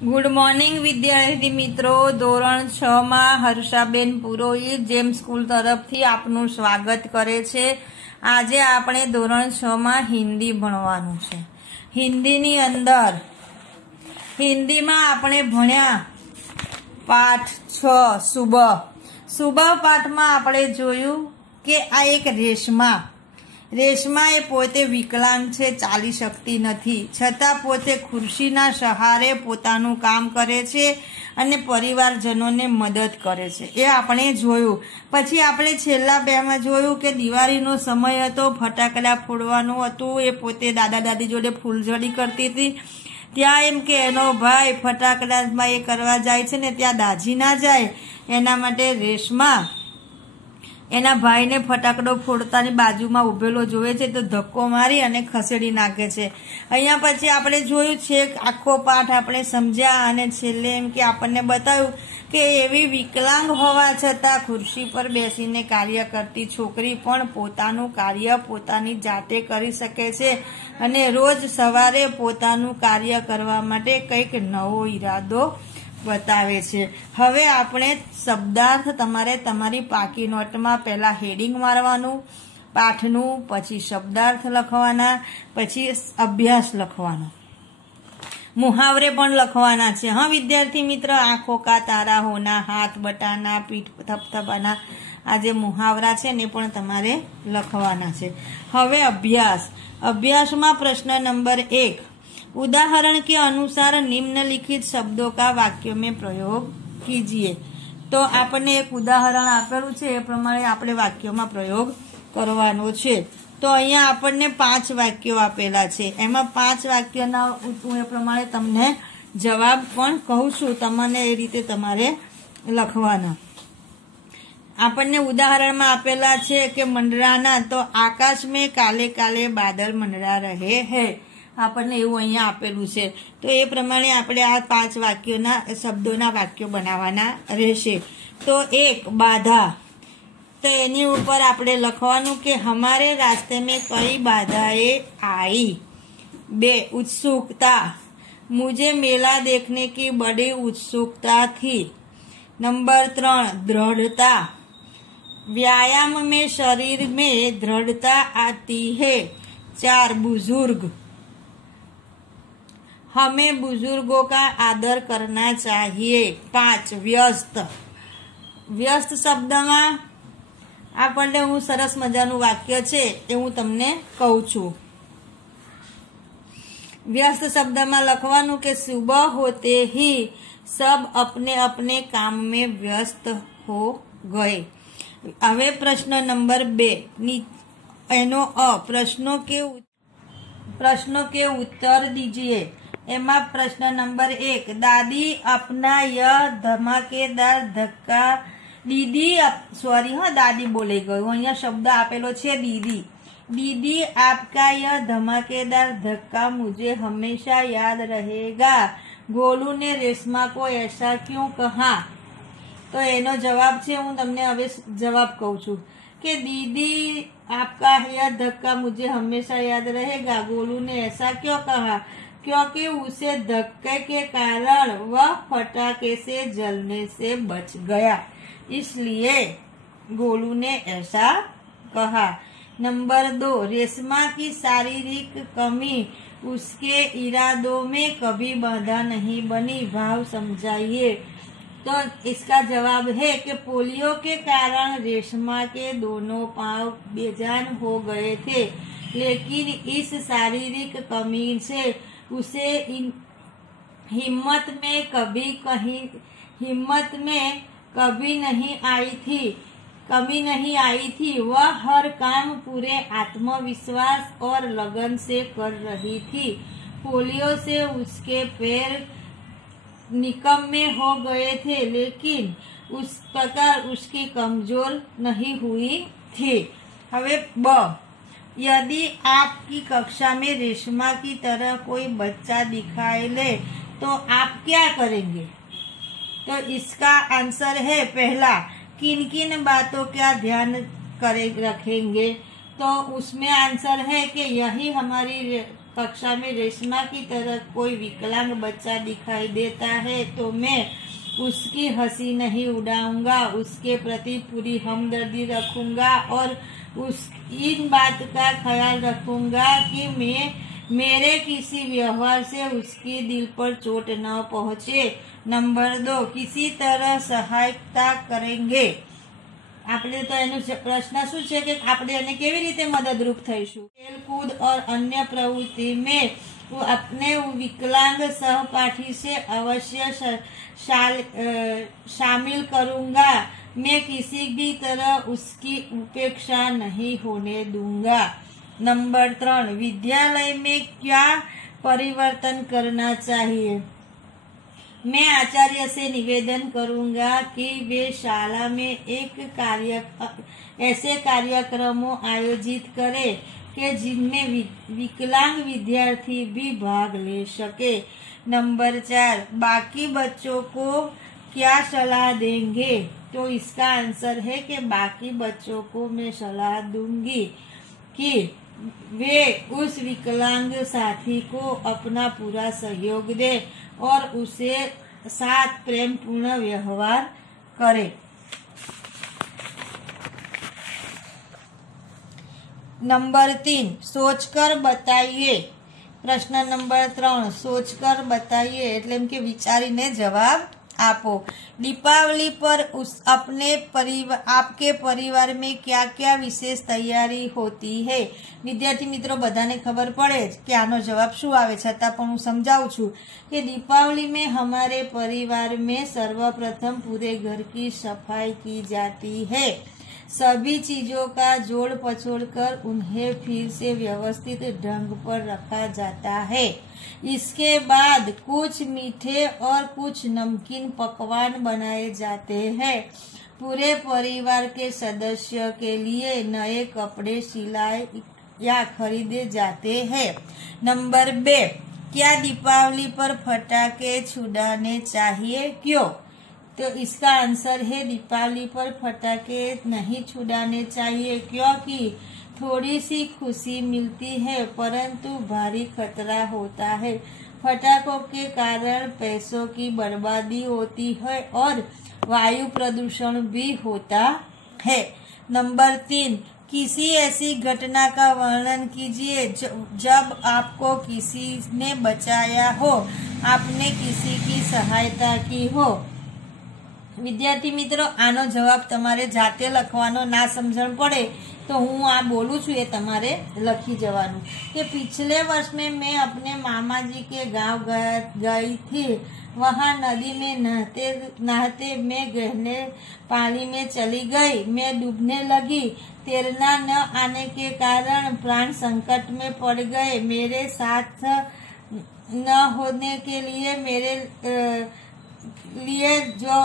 Good morning વિદ્યાર્થી મિત્રો, ધોરણ 6 માં હર્ષાબેન પુરોહિત જેમ સ્કૂલ તરફથી આપનું સ્વાગત કરે છે। આજે આપણે ધોરણ 6 માં હિન્દી ભણવાનું છે। હિન્દીની અંદર હિન્દીમાં આપણે ભણ્યા પાઠ 6 સુબહ પાઠમાં આપણે જોયું કે આ એક રેશમા એ પોતે વિકલાંગ છે, ચાલી શકતી નથી, છતાં પોતે ખુરશીના સહારે પોતાનું કામ કરે છે અને પરિવારજનોને મદદ કરે છે, એ આપણે જોયું। પછી આપણે છેલ્લા બેમાં જોયું કે દિવાળીનો સમય હતો, ફટાકડા ફોડવાનું હતું, એ પોતે દાદા દાદી જોડે ફૂલઝડી કરતી હતી। ત્યાં એમ કે એનો ભાઈ ફટાકડામાં એ કરવા જાય છે ને ત્યાં દાઝી ના જાય એના માટે રેશમા એના ભાઈને ફટાકડો ફોડતાની બાજુમાં ઉભેલો જોવે છે તો ધક્કો મારી અને ખસેડી નાખે છે। અહીંયા પછી આપણે જોયું છે આખો પાઠ આપણે સમજ્યા અને છેલ્લે એમ કે આપણને બતાવ્યું કે એવી વિકલાંગ હોવા છતાં ખુરશી પર બેસીને કાર્ય કરતી છોકરી પણ પોતાનું કાર્ય પોતાની જાતે કરી શકે છે અને રોજ સવારે પોતાનું કાર્ય કરવા માટે કંઈક નવો ઈરાદો બતાવે છે। હવે આપણે શબ્દાર્થ તમારે તમારી પાકી નોટમાં પહેલા હેડિંગ મારવાનું પાઠનું, પછી શબ્દાર્થ લખવાના, પછી અભ્યાસ લખવાનો, મુહાવરે પણ લખવાના છે। હા વિદ્યાર્થી મિત્ર, આંખો કા તારા હોના, હાથ બટાના, પીઠ થપથપાના, આ જે મુહાવરા છે ને પણ તમારે લખવાના છે। હવે અભ્યાસમાં પ્રશ્ન નંબર 1, उदाहरण के अनुसार निम्नलिखित शब्दों का वाक्य में प्रयोग कीजिए। तो आपने एक उदाहरण आपेलू छे ए प्रमाणे आपणे वाक्यों प्रयोग करवानो छे। तो अहींया आपने 5 वाक्यो आपेला छे, एमां 5 वाक्यना हूँ ए प्रमाणे तमने जवाब पण कहूं छुं, तमने ए रीते तमारे लखवाना। आपने उदाहरण में आपेला छे के मंडराना, तो आकाश में काले काले बादल मंडरा रहे हैं, આપણને એવું અહીંયા આપેલું છે। તો એ પ્રમાણે આપણે આ 5 વાક્યોના શબ્દોના વાક્યો બનાવવાના રહેશે। તો 1 બાધા, તો એની ઉપર આપણે લખવાનું કે हमारे रास्ते में कई बाधाएं आई। 2 उत्सुकता, मुझे मेला देखने की बड़ी उत्सुकता थी। नंबर 3 दृढ़ता, व्यायाम में शरीर में दृढ़ता आती है। 4 बुजुर्ग, हमें बुजुर्गों का आदर करना चाहिए। 5 व्यस्त શબ્દમાં આપણને હું સરસ મજાનું વાક્ય છે એ હું તમને કહું છું। વ્યસ્ત શબ્દમાં લખવાનું કે સુબહ હોતે ही सब अपने अपने काम में व्यस्त हो गए। હવે પ્રશ્ન નંબર 2 એનો प्रश्नों के उत्तर दीजिए। एमा प्रश्न नंबर 1, दादी अपना यह धमाकेदार धक्का, दादी बोले गयो, अहींया शब्द आपेलो छे दीदी आपका यह धमाकेदार धक्का मुझे हमेशा याद रहेगा। गोलू ने रेशमा को ऐसा क्यों कहा? तो एनो जवाब छे, हूँ तमने हवे जवाब कहूं छूं कि दीदी आपका यह धक्का मुझे हमेशा याद रहेगा, गोलू ने ऐसा क्यों कहा? क्योंकि उसे धक्के के कारण वह फटाके से जलने से बच गया, इसलिए गोलू ने ऐसा कहा। नंबर 2, रेशमा की शारीरिक कमी उसके इरादों में कभी बाधा नहीं बनी, भाव समझाइए। तो इसका जवाब है कि पोलियो के कारण रेशमा के दोनों पांव बेजान हो गए थे, लेकिन इस शारीरिक कमी से उसे हिम्मत में कभी नहीं आई थी। वह हर काम पूरे आत्मविश्वास और लगन से कर रही थी। पोलियो से उसके पैर निकम्मे हो गए थे, लेकिन उस प्रकार उसकी कमजोर नहीं हुई थी। हवे यदि आपकी कक्षा में रेशमा की तरह कोई बच्चा दिखाई ले तो आप क्या करेंगे? तो इसका आंसर है पहला, किन किन बातों का ध्यान रखेंगे? तो उसमें आंसर है कि यही हमारी कक्षा में रेशमा की तरह कोई विकलांग बच्चा दिखाई देता है तो मैं उसकी हंसी नहीं उड़ाऊंगा, उसके प्रति पूरी हमदर्दी रखूंगा और इन बात का ख्याल रखूंगा कि मेरे किसी व्यवहार से उसकी दिल पर चोट न पहुंचे। नंबर 2, किसी तरह सहायता करेंगे। આપણે તો એનો પ્રશ્ન શું છે કે આપણે એને કેવી રીતે મદદરૂપ થઈશું। खेलकूद और अन्य प्रवृत्ति में अपने विकलांग सहपाठी से अवश्य शामिल करूंगा। मैं किसी भी तरह उसकी उपेक्षा नहीं होने दूंगा। नंबर 3, विद्यालय में क्या परिवर्तन करना चाहिए। मैं आचार्य से निवेदन करूंगा कि वे शाला में ऐसे कार्यक्रमों आयोजित करें कि जिनमें विकलांग विद्यार्थी भी भाग ले सके। नंबर 4, बाकी बच्चों को क्या सलाह देंगे। तो इसका आंसर है कि बाकी बच्चों को मैं सलाह दूंगी कि वे उस विकलांग साथी को अपना पूरा सहयोग दे और उसे साथ प्रेम पूर्ण व्यवहार करे। नंबर 3, सोचकर बताइए। प्रश्न नंबर 3, सोचकर बताइए એટલે એમ કે વિચારીને જવાબ आपो। दीपावली पर आपके परिवार में क्या क्या विशेष तैयारी होती है। विद्यार्थी मित्रों बधाने खबर पड़े कि आनो जवाब शू आवे छतां पण हूँ समझाऊं छू कि दीपावली में हमारे परिवार में सर्वप्रथम पूरे घर की सफाई की जाती है। सभी चीजों का जोड़ पछोड़ कर उन्हें फिर से व्यवस्थित ढंग पर रखा जाता है। इसके बाद कुछ मीठे और कुछ नमकीन पकवान बनाए जाते हैं। पूरे परिवार के सदस्य के लिए नए कपड़े सिलाए या खरीदे जाते हैं। नंबर 2, क्या दीपावली पर पटाखे छुड़ाने चाहिए, क्यों। तो इसका आंसर है दीपावली पर पटाखे नहीं छुड़ाने चाहिए क्योंकि थोड़ी सी खुशी मिलती है परंतु भारी खतरा होता है। पटाखों के कारण पैसों की बर्बादी होती है और वायु प्रदूषण भी होता है। नंबर 3, किसी ऐसी घटना का वर्णन कीजिए जब आपको किसी ने बचाया हो, आपने किसी की सहायता की हो। विद्यार्थी मित्रों आनो जवाब तमारे जाते लखवानो ना समझण पड़े तो हूँ आ बोलू छू ये तमारे लखी जवानू। कि पिछले वर्ष में मैं अपने मामा जी के गांव गई थी। वहां नदी में नहाते मैं गहरे पानी में चली गई। मैं डूबने लगी। तैरना न आने के कारण प्राण संकट में पड़ गए। मेरे साथ न होने के लिए मेरे लिए जो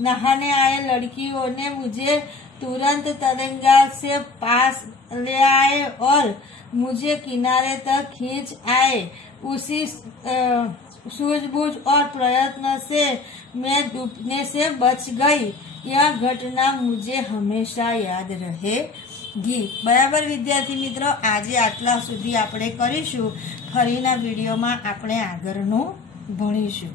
नहाने आए लड़कियों ने मुझे तुरंत तरंगा से पास ले आए और मुझे किनारे तक खींच आए। उसी सूझबूझ और प्रयत्न से मैं डूबने से बच गई। यह घटना मुझे हमेशा याद रहेगी। बराबर विद्यार्थी मित्रों आज आटला सुधी आपणे करीशुं। फरीना विडियो में आपणे आगळनुं भणीशुं।